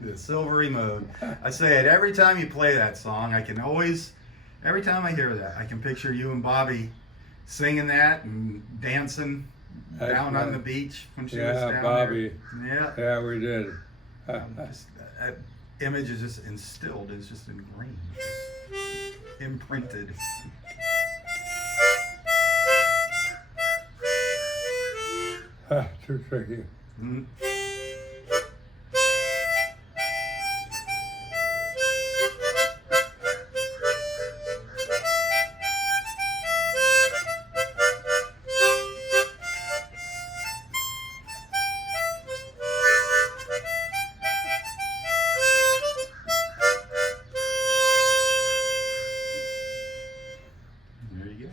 The silvery moon. I say it every time you play that song. Every time I hear that, I can picture you and Bobby singing that and dancing down on the beach when she was down Bobby. there. Yeah, we did. That image is just instilled. It's just ingrained, just imprinted. Too tricky. Mm-hmm. There you go.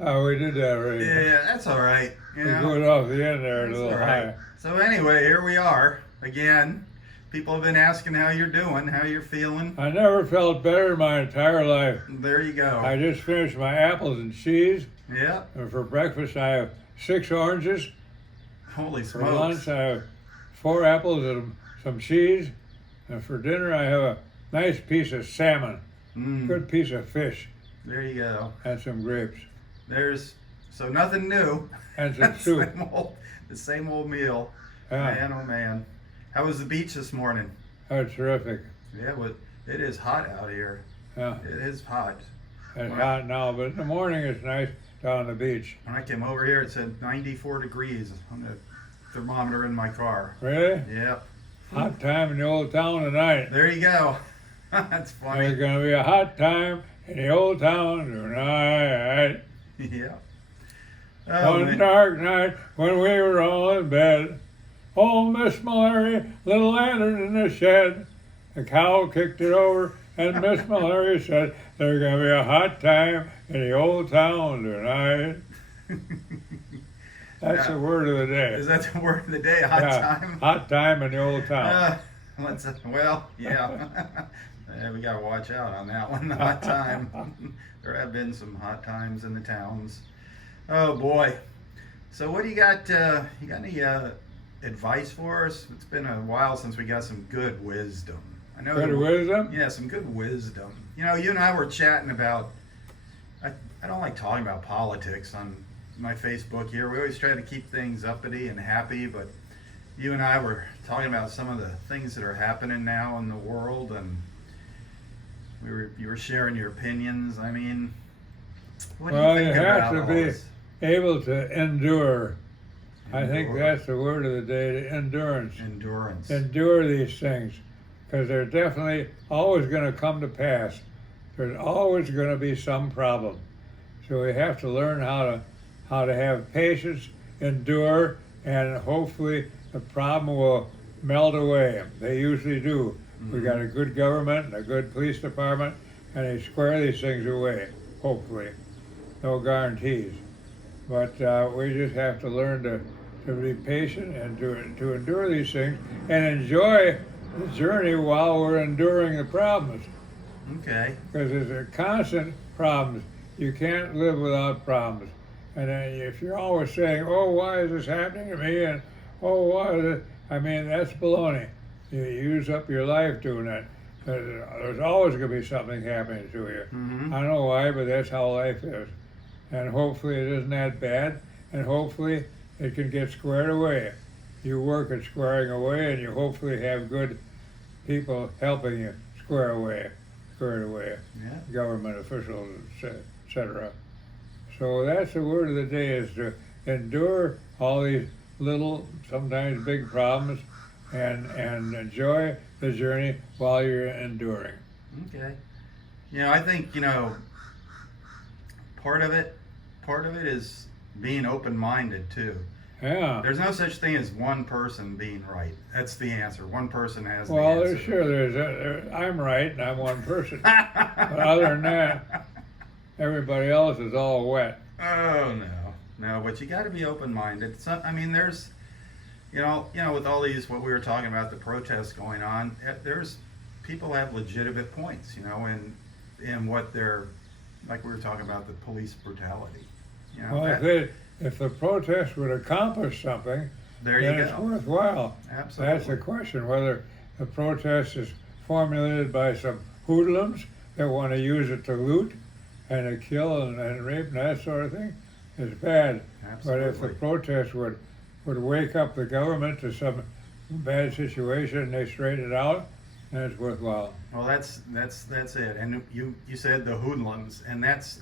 Oh, we did that already. Yeah, that's all right. You We know? put it off the end there a That's little all right. high. So anyway, here we are again. People have been asking how you're doing, how you're feeling. I never felt better in my entire life. There you go. I just finished my apples and cheese. Yeah. And for breakfast, I have 6 oranges. Holy For smokes. lunch, I have 4 apples and some cheese. And for dinner, I have a nice piece of salmon, good piece of fish, There you go. and some grapes. So nothing new. And some soup. The same old meal. Yeah, Man, oh man. How was the beach this morning? that's terrific. Yeah, it is hot out here. Yeah, It is hot. it's Wow. hot now, but in the morning it's nice down the beach. When I came over here, it said 94 degrees on the thermometer in my car. Really? Yep. Hot time in the old town tonight. There you go. That's There's funny. gonna be a hot time in the old town tonight. Yeah. Oh, One man. dark night when we were all in bed. Oh, Miss Mallory, little lantern in the shed. The cow kicked it over, and Miss Mallory said, "There's gonna be a hot time in the old town tonight." That's Yeah. the word of the day. Is that the word of the day? Hot time? Hot time in the old town. Well, yeah. Yeah, we got to watch out on that one. Hot time. There have been some hot times in the towns. Oh boy. So what do you got? You got any advice for us? It's been a while since we got some good wisdom. I know. Good wisdom? Yeah, some good wisdom. You know, you and I were chatting about. I don't like talking about politics on my Facebook here. We always try to keep things uppity and happy, but you and I were talking about some of the things that are happening now in the world, and you were sharing your opinions. I mean, what do Well, you you think have about to all be this? able to endure. I think Endure. that's the word of the day, the endurance. Endurance. Endure these things, because they're definitely always going to come to pass. There's always going to be some problem. So we have to learn how to have patience, endure, and hopefully the problem will melt away. They usually do. We got a good government and a good police department, and they square these things away, hopefully. No guarantees. But we just have to learn to be patient and to endure these things and enjoy the journey while we're enduring the problems. Okay. Because there's a constant problems. You can't live without problems. And if you're always saying, "Oh, why is this happening to me?" and "Oh, why is it?" I mean, that's baloney. You use up your life doing that. There's always going to be something happening to you. Mm-hmm. I don't know why, but that's how life is. And hopefully it isn't that bad. And hopefully it can get squared away. You work at squaring away, and you hopefully have good people helping you square it away. Yeah. Government officials, etc. So that's the word of the day, is to endure all these little, sometimes big problems, and enjoy the journey while you're enduring. Okay. I think, part of it is being open-minded too. Yeah. There's no such thing as one person being right. That's the answer. One person has the Well, answer. I'm right and I'm one person. But other than that, everybody else is all wet. Oh no, but you got to be open-minded. I mean, there's, with all these what we were talking about, the protests going on. There's people have legitimate points, in what they're, like we were talking about the police brutality. Well, if the protest would accomplish something, there you then go. it's worthwhile. Absolutely. That's the question, whether the protest is formulated by some hoodlums that want to use it to loot and to kill and rape and that sort of thing is bad. Absolutely. But if the protest would wake up the government to some bad situation and they straighten it out, then it's worthwhile. Well, that's it. And you said the hoodlums, and that's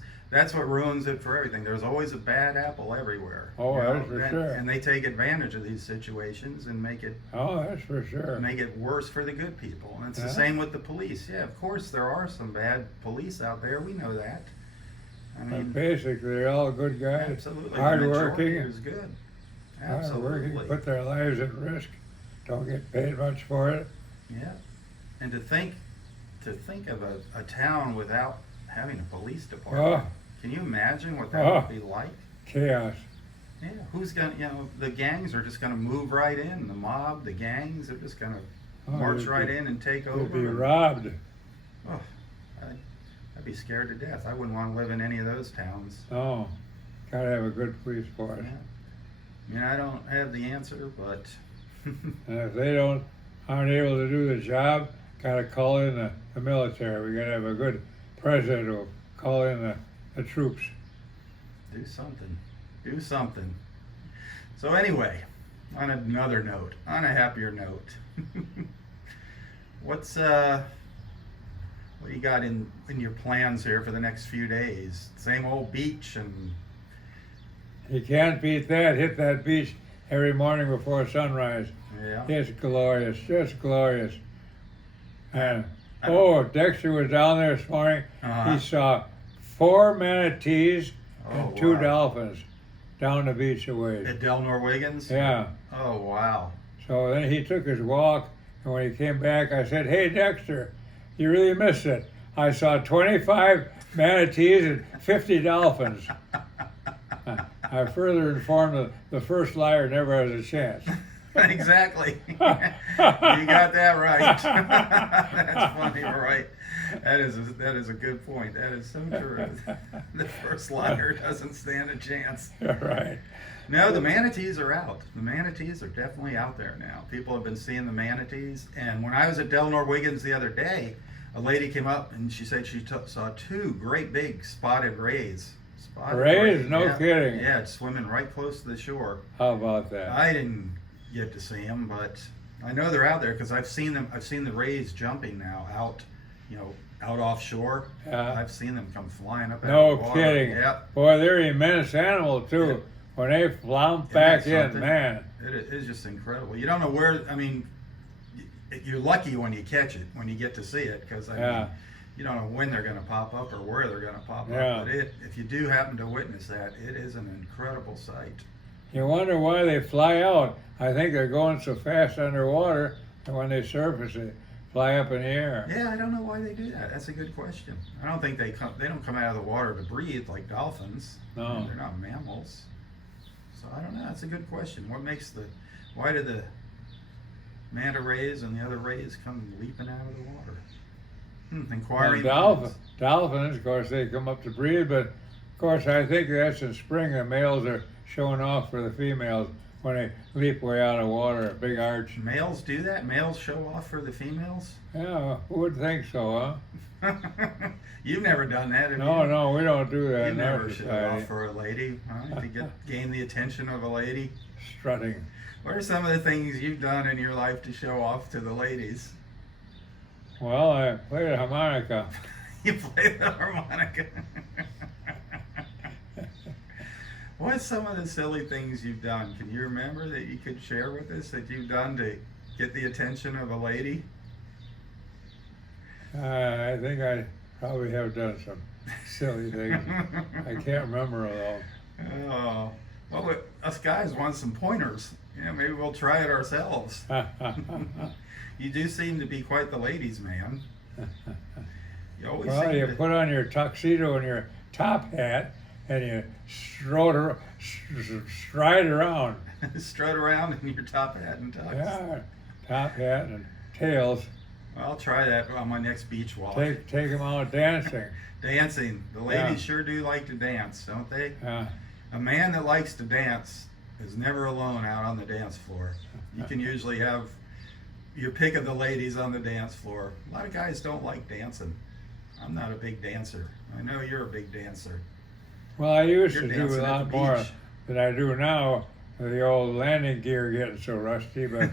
what ruins it for everything. There's always a bad apple everywhere. Oh, that's for sure. And they take advantage of these situations and make it For sure. make it worse for the good people. And it's the same with the police. Yeah, of course there are some bad police out there. We know that. I But mean, basically, they're all good guys, absolutely. The hardworking, majority is good. Absolutely. hardworking, put their lives at risk, don't get paid much for it. Yeah. And to think of a town without having a police department. Can you imagine what that would be like? Chaos. Yeah, who's gonna, the gangs are just gonna move right in. The mob, the gangs are just gonna march right in and take over. They'd be robbed. Oh, I'd be scared to death. I wouldn't want to live in any of those towns. No, gotta have a good police force. Yeah. I mean, I don't have the answer, but And if they aren't able to do the job, gotta call in the military. We gotta have a good president who'll call in the troops. do something. So anyway, on another note, on a happier note, what do you got in your plans here for the next few days? Same old beach and. You can't beat that. Hit that beach every morning before sunrise. Yeah. It's glorious, just glorious. And Dexter was down there this morning. Uh-huh. He saw 4 manatees and 2 wow. dolphins down the beach away. At Del Norwegians? Yeah. Oh, wow. So then he took his walk, and when he came back, I said, "Hey, Dexter, you really missed it. I saw 25 manatees and 50 dolphins." I further informed the first liar never has a chance. Exactly. You got that right. That's funny, right? That is a good point. That is so true. The first liar doesn't stand a chance. Right. No, the manatees are out. The manatees are definitely out there now. People have been seeing the manatees. And when I was at Del Norwegians the other day, a lady came up and she said she saw 2 great big spotted rays. Rays? No kidding. Yeah, it's swimming right close to the shore. How about that? I didn't get to see them, but I know they're out there because I've seen them. I've seen the rays jumping now out offshore. Yeah. I've seen them come flying up out No of the water. kidding. Yep. Boy, they're immense animal too. Yeah. When they flop Isn't back that in, something? man. It is just incredible. You don't know where. I mean, you're lucky when you catch it, when you get to see it, because Yeah. you don't know when they're going to pop up or where they're going to pop Yeah. up. But if you do happen to witness that, it is an incredible sight. You wonder why they fly out. I think they're going so fast underwater, and when they surface, they fly up in the air. Yeah, I don't know why they do that. That's a good question. I don't think they don't come out of the water to breathe like dolphins. No. They're not mammals. So I don't know. That's a good question. Why do the manta rays and the other rays come leaping out of the water? Inquiring. And dolphins, of course, they come up to breathe, but of course, I think that's in spring. The males are showing off for the females when they leap way out of water, a big arch. Males do that? Males show off for the females? Yeah, who would think so, huh? You've never done that, have you? No, we don't do that You in never our showed society. off for a lady, huh? To gain the attention of a lady. Strutting. What are some of the things you've done in your life to show off to the ladies? Well, I played a harmonica. You play the harmonica. What's some of the silly things you've done? Can you remember that you could share with us that you've done to get the attention of a lady? I think I probably have done some silly things. I can't remember though. Oh, well, us guys want some pointers. Yeah, maybe we'll try it ourselves. You do seem to be quite the ladies' man. You always Well, seem you to... put on your tuxedo and your top hat, and you stride around. strut around in your top hat and tux. Yeah, top hat and tails. I'll try that on my next beach walk. Take them out dancing. Dancing. The ladies Yeah. sure do like to dance, don't they? Yeah. A man that likes to dance is never alone out on the dance floor. You can usually have your pick of the ladies on the dance floor. A lot of guys don't like dancing. I'm not a big dancer. I know you're a big dancer. Well, I used You're to do dancing a at lot the more beach. than I do now. With the old landing gear getting so rusty, but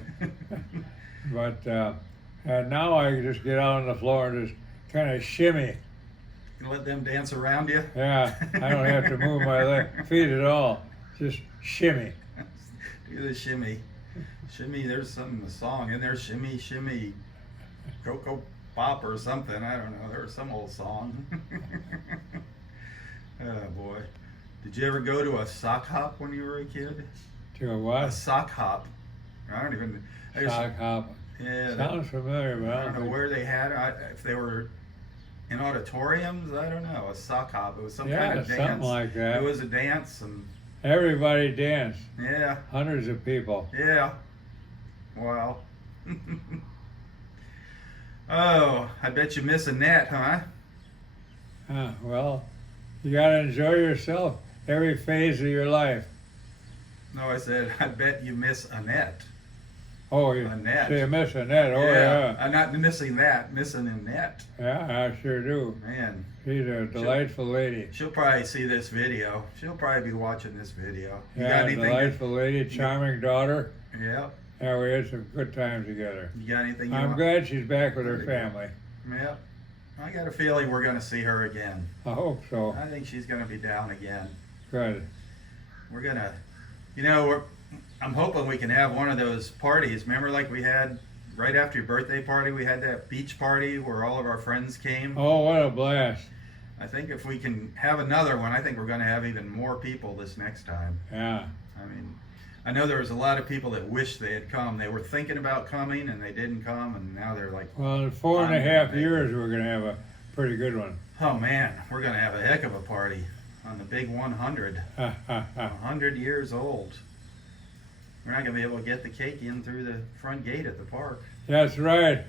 and now I can just get out on the floor and just kind of shimmy. You let them dance around you? Yeah, I don't have to move my feet at all. Just shimmy. Do the shimmy. Shimmy, there's a song in there, shimmy, shimmy, Cocoa Pop or something. I don't know. There was some old song. Oh, boy. Did you ever go to a sock hop when you were a kid? To a A what? sock hop. I don't even... I just- Sock hop. Yeah. Sounds familiar, but I don't know where they had it. If they were in auditoriums, I don't know. A sock hop. It was some kind of dance. something like that. It was a dance, and Everybody danced. yeah, Hundreds of people. yeah. Wow. Oh, I bet you miss Annette, huh? Well, you gotta enjoy yourself every phase of your life. No, I said, I bet you miss Annette. Oh, you Annette. say you miss Annette. Oh, yeah. I'm not missing that, missing Annette. Yeah, I sure do. Man, She's a delightful lady. she'll probably see this video. She'll probably be watching this video. You got Yeah, anything? delightful lady, charming daughter. Yeah. Yeah, we had some good times together. You got anything you I'm want? glad she's back with her Very good. family. Yep. I got a feeling we're going to see her again. I hope so. I think she's going to be down again. Good. We're going to, I'm hoping we can have one of those parties. Remember, like we had right after your birthday party, we had that beach party where all of our friends came. Oh, what a blast. I think if we can have another one, I think we're going to have even more people this next time. Yeah. I mean, I know there was a lot of people that wish they had come. They were thinking about coming and they didn't come, and now they're like, Well, in 4.5 years, we're going to have a pretty good one. oh man, we're going to have a heck of a party on the big 100. 100 years old. We're not going to be able to get the cake in through the front gate at the park. That's right.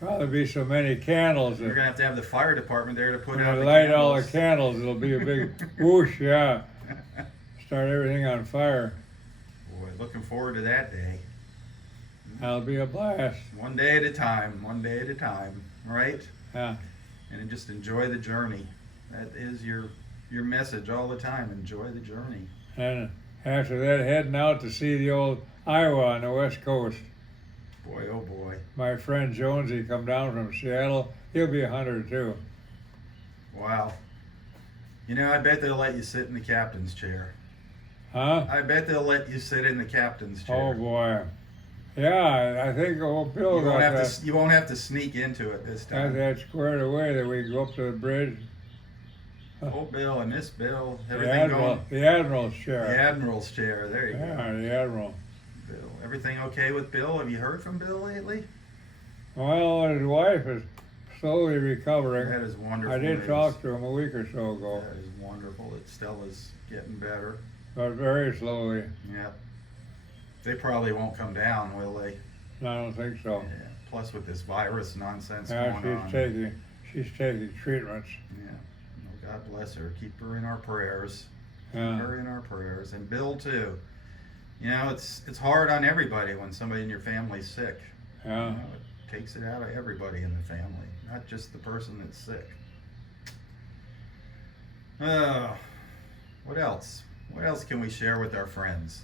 Well, there'll be so many candles. We're going to have the fire department there to put When out I the light all the candles. candles, it'll be a big whoosh, yeah. Start everything on fire. Boy, looking forward to that day. That'll be a blast. One day at a time, right? Yeah. And then just enjoy the journey. That is your message all the time. Enjoy the journey. And after that, heading out to see the old Iowa on the west coast. Boy, oh boy. My friend Jonesy come down from Seattle. He'll be 100 too. Wow. I bet they'll let you sit in the captain's chair. Huh? I bet they'll let you sit in the captain's chair. Oh boy. Yeah, I think old Bill You won't, got have that, to, you won't have to sneak into it this got time. that squared away that we go up to the bridge. Old Bill and this Bill, The everything going. The Admiral's The chair. Admiral's chair, there you Yeah, go. the Admiral. Bill. Everything okay with Bill? Have you heard from Bill lately? Well, his wife is slowly recovering. That is wonderful. I did news. talk to him a week or so ago, That is wonderful that Stella's getting better. but very slowly. Yeah. They probably won't come down, will they? I don't think so. Yeah. Plus with this virus nonsense Yeah, going on. she's taking treatments. Yeah. Oh, God bless her. Keep her in our prayers. Keep Yeah. her in our prayers. And Bill too. It's hard on everybody when somebody in your family's sick. Yeah. It takes it out of everybody in the family, not just the person that's sick. What else? What else can we share with our friends?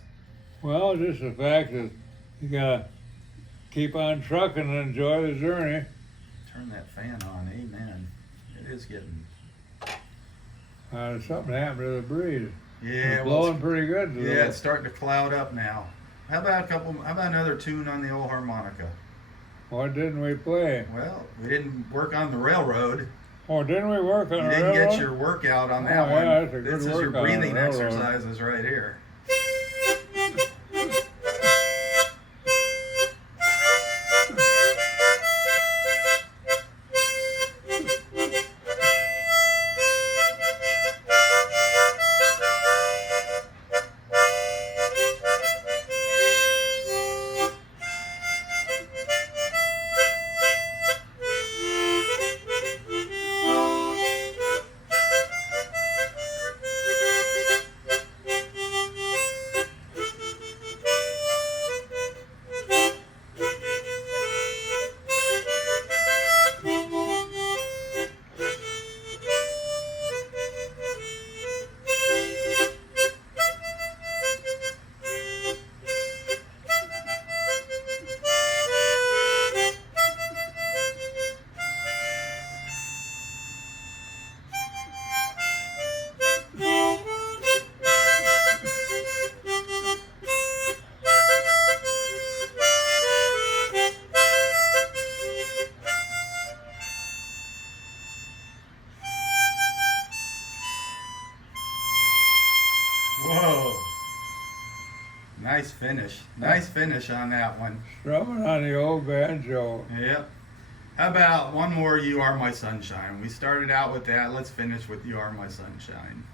Well, just the fact that you gotta keep on trucking and enjoy the journey. Turn that fan on. Amen. It is getting. Something happened to the breeze. Yeah, It's well, blowing pretty good. yeah, it's starting to cloud up now. How about another tune on the old harmonica? What didn't we play? Well, we didn't work on the railroad. Oh, didn't we work on You the didn't railroad? get your workout on Oh, that one. yeah, that's a good This is your workout on the breathing railroad. exercises right here. Whoa. Nice finish. Nice finish on that one. Strumming on the old banjo. Yep. How about one more You Are My Sunshine? We started out with that. Let's finish with You Are My Sunshine.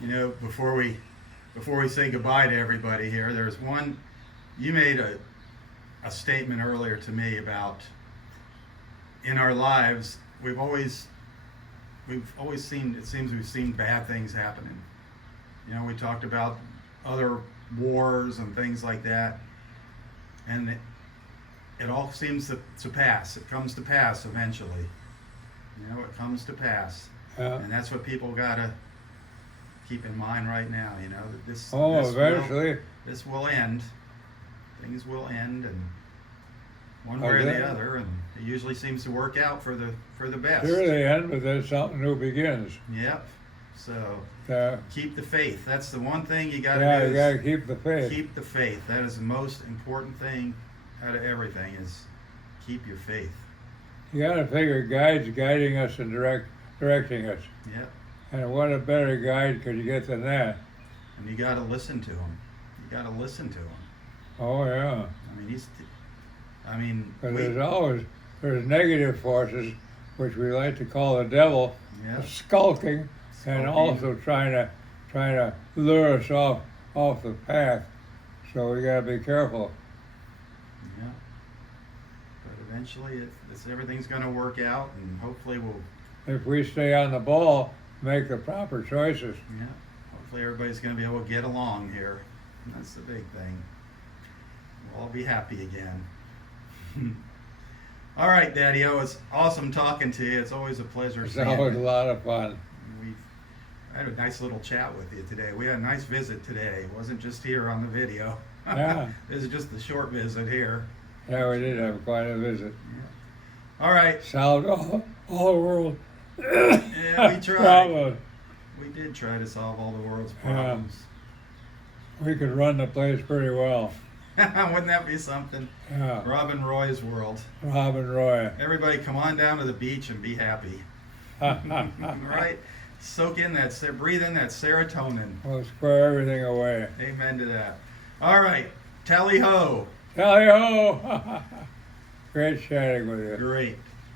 You know, before we say goodbye to everybody here, there's one. You made a statement earlier to me about in our lives we've always seen, it seems we've seen bad things happening. You know, we talked about other wars and things like that, and it all seems to pass. It comes to pass eventually. You know, it comes to pass, and that's what people gotta keep in mind right now. You know, that this eventually this will end. Things will end, and one way or the other, and it usually seems to work out for the best. Sure, they end, but then something new begins. Yep. So keep the faith. That's the one thing you got to do. Yeah, you got to keep the faith. Keep the faith. That is the most important thing out of everything. Is keep your faith. You got to figure God's guiding us and directing us. Yep. And what a better guide could you get than that? And you got to listen to him. You got to listen to him. Oh yeah. I mean, Because there's negative forces, which we like to call the devil, skulking, and also trying to lure us off the path. So we gotta be careful. Yeah. But eventually, everything's going to work out, and hopefully If we stay on the ball, make the proper choices. Yeah. Hopefully, everybody's going to be able to get along here. And that's the big thing. We'll all be happy again. All right, Daddy-O, it's awesome talking to you. It's always a pleasure It's seeing always you. a lot of fun. I had a nice little chat with you today. We had a nice visit today. It wasn't just here on the video. Yeah. This is just the short visit here. Yeah, we did have quite a visit. Yeah. All right. Solved all the world. Yeah, we tried. Problems. We did try to solve all the world's problems. We could run the place pretty well. Wouldn't that be something? Yeah. Robb and Roy's world. Robb and Roy. Everybody come on down to the beach and be happy. Right? Soak in that, breathe in that serotonin. We'll square everything away. Amen to that. All right. Tally ho. Tally ho! Great chatting with you. Great.